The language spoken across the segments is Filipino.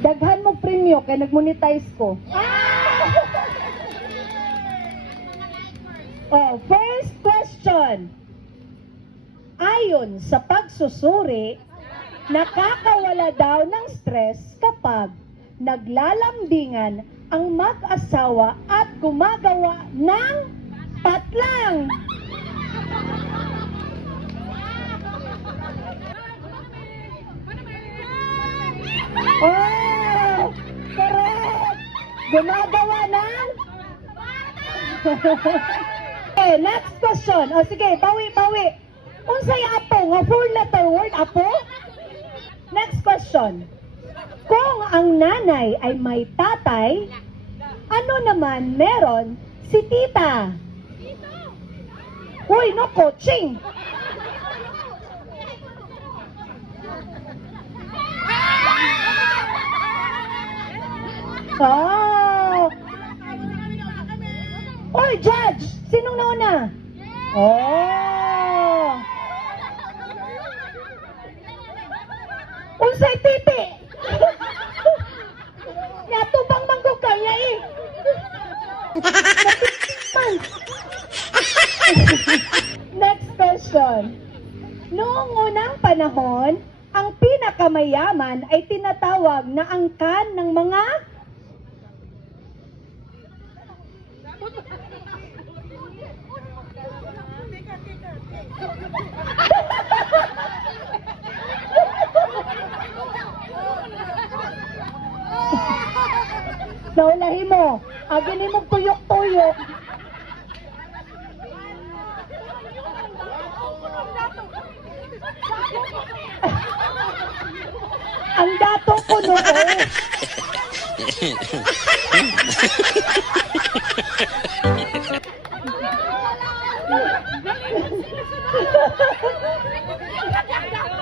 Daghan mo premyo kay nag-monetize ko. Oh, first question. Ayon sa pagsusuri, nakakawala daw ng stress kapag naglalambingan ang mag-asawa at gumagawa ng patlang. Oh, correct! Gumagawa ng... Okay, next question. O sige, bawi. Unsay apo nga four letter word apo? Next question. Kung ang nanay ay may tatay, ano naman meron si tita? Uy, no coaching. Oh. Oy, judge! Sinong nauna? Oh! Unsay titi? Natubang manggog ka niya eh. Next question. Noong unang panahon, ang pinakamayaman ay tinatawag na angkan ng mga naulahi mo. Agin mo tuyok-tuyok. Ang dato ko noon.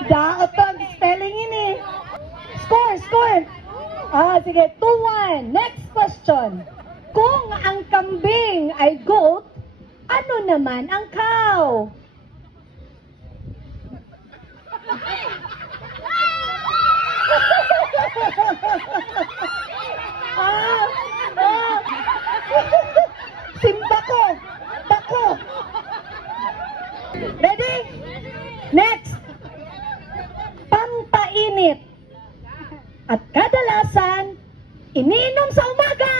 Daotag spelling ini. Score. Sige, 2-1. Next question. Kung ang kambing ay goat, ano naman ang cow? Simba ko. Bako. Ready? Next. Pampainit. At kadalasan, iniinom sa umaga.